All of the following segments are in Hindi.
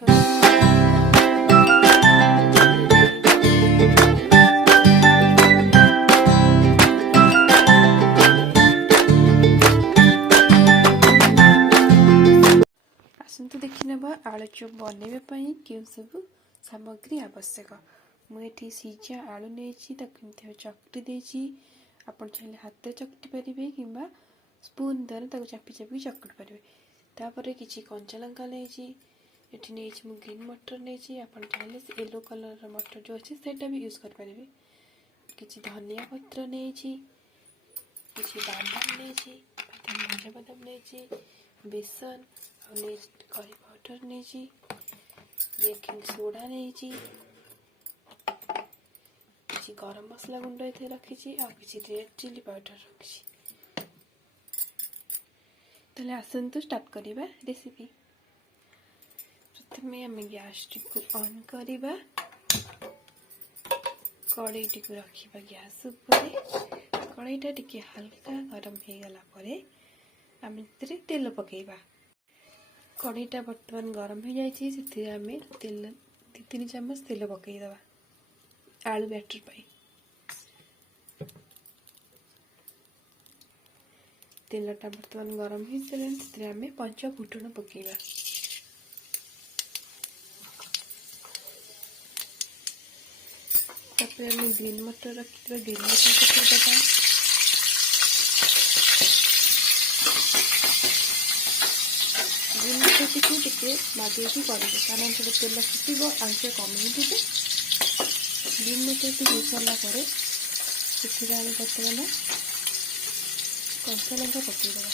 आसतु देखने आलू चॉप बनवाई क्यों सब सामग्री आवश्यक। मुझे सीझा आलू नहीं चकटी देती आप चाहिए हाथ चकटी पारे कि स्पून द्वारा चापी चापी चकटी पारे। तापर किसी कंचा लंका नहीं ग्रीन मटर नहीं आप चाहिए येलो कलर मटर जो अच्छे से भी यूज कर पारे। किसी धनिया पत्र नहीं किसी बादाम नहीं भजा बादाम नहीं बेसन करी पाउडर नहीं बेकिंग सोडा नहीं किसी गरम मसला गुंड ये रखी किसी रेड चिली पाउडर रखी। ताले आसतु स्टार्ट करिबा रेसिपी। प्रथमे आम गैस टी ऑन करिबा कड़ाई टी रखिबा गैस उपरे। कड़ाईटा टिके हल्का गरम हो गला परे आम तेल पकेबा। कड़ाईटा बर्तमान गरम हो जाए आम तेल 2-3 चामच तेल पकईदबा आलू बैटर पाई। तेलटा बर्तमान गरम हो सारे आम 5 फुटण पकेबा। तापर आम ग्रीन मटर रखी ग्रीन मटर पकईदबा। ग्रीन मटर टी बागे करेंगे कारण जो तेल फुटब आंच कमी थे। ग्रीन मटर टी हो सारा बर्तमान कंचा लंका पकईदबा।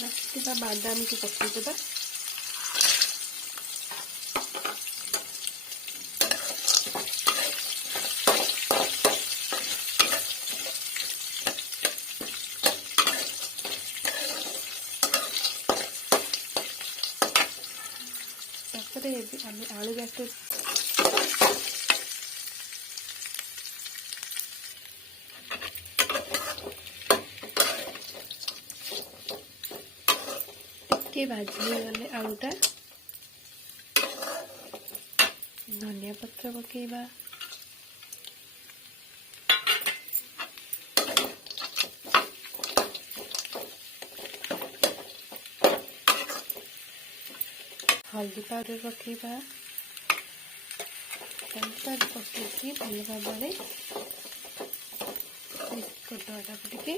रखी बादाम को पकईदबा। आम आलू बैटर टिके भाजी गले आलूटा धनिया पत्र पकेबा। हल्दी पाउडर पकेबा। हल्दी पाउडर पकई भल भाव मिक्स करदे टिके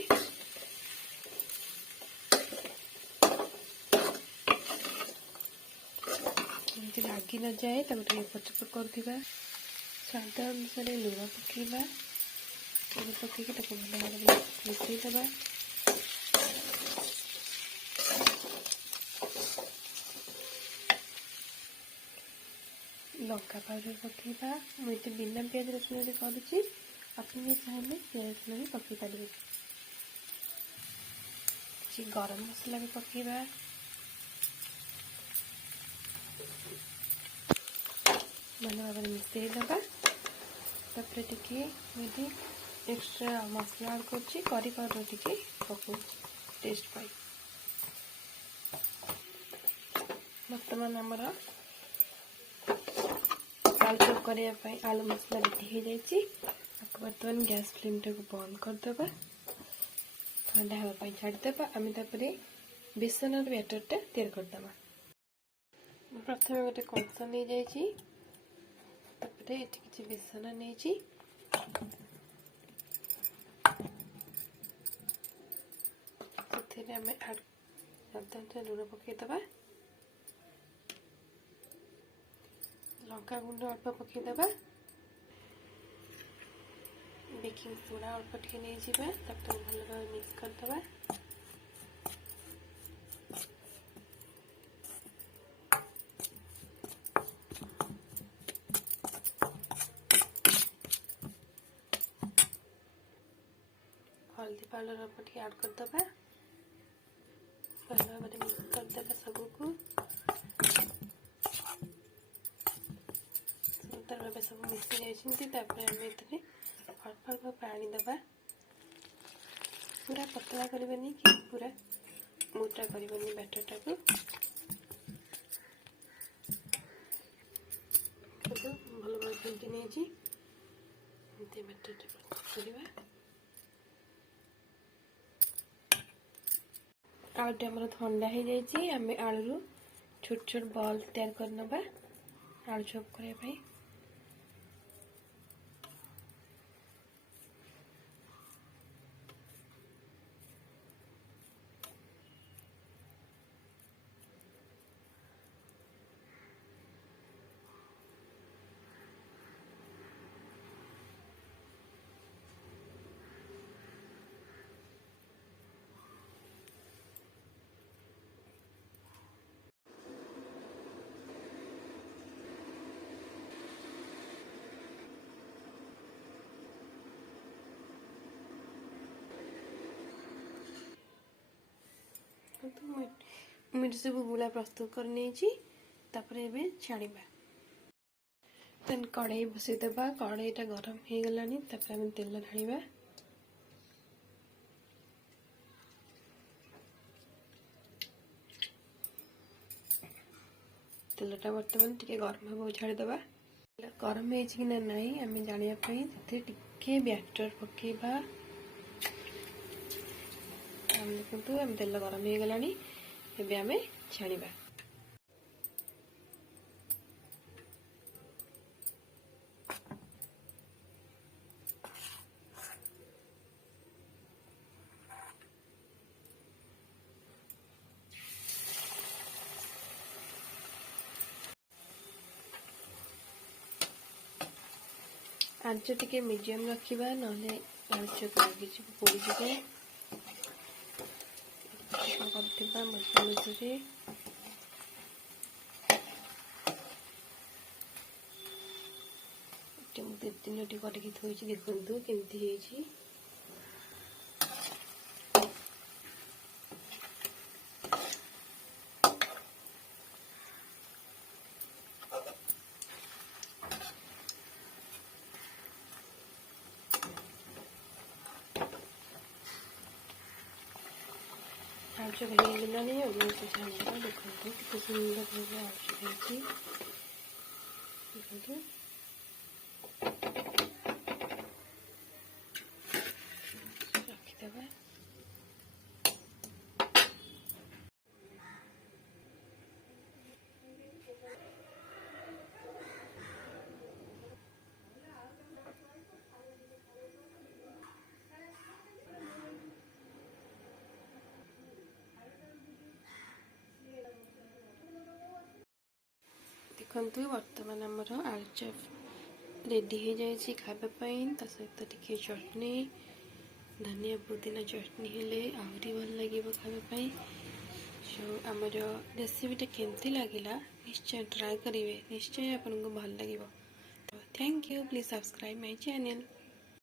लगी न जाए एपट सेपट कर स्वाद अनुसार लुण पकेबा। लुण पकई भल भाव मिसईदबा। लंका पाउडर पकेबा। मुझे बिना प्याज रसुण करुच्ची आपने चाहिए प्याज रसुण भी पकई पारे। किसी गरम मसला भी पकेबा। भल भाव मिसईदबा। तापर टिके मुझे एक्स्ट्रा मसला ऐड करी पाउडर टिके पकऊ टेस्ट पाई। बर्तमान आमर आलू चॉप करने आलू मसला रेडी हो जाए। बर्तमान गैस फ्लेम टाक बंद करदे ठंडा हाँपाई छाड़देबा। आम बेसन बैटरटा तैयार करदे। प्रथम गोटे कंसा नहीं जाइए किसी बेसन नहीं आम लुण पकईदबा। लंका गुंड अल्प पकईदबा। बेकिंग सोडा अल्प टे नहीं भल भाव मिक्स करदबा। हल्दी पाउडर अल्प टे ऐड करदबा। भल भाव मिक्स करदे सबको सुंदर भाव ଏବେ सब मिसी जाइए अल्प अल्प पानी दबा पूरा पतला करबेनी कि पूरा मोटा करबेनी बैटरटा को भल भाव फेंटी नहीं बैटरटा प्रस्तुत करवा आलूटी आम ठंडा हो जाए आम आलू छोट छोट बॉल तैयार कर नबा आलू चॉप करने मुझे सब गुला प्रस्तुत कर छाणीबा देन कढ़ाई बसईदेबा कढ़ाईटा गरम हो गलानी तेल ढाणीबा तेलटा बर्तमान टिके गरम हम छाड़ीदबा गरम हो ना आम जानापी टे बैटर पकेबा देखो आम तेल गरम हो गलानी एबे आम छाणीबा आंच टिके मीडियम रखा ना आंच लगी पोड़ी जाए मसला मसले दो तीन टी करके थोड़ी देखु केमती आलू भैया नहीं होगी छाड़ा देखो कितने सुंदर भाव आलू देखो रखीदे देखु बर्तमान आमर आलू चॉप रेडी हो जाए खावाई सहित टिके चटनी धनिया पुदीना चटनी हेले आहरी भल लगे खावाई सो आमर रेसिपीटा केमती लगिला निश्चय ट्राए करेंगे निश्चय आपको भल लगे। Thank you please subscribe my channel.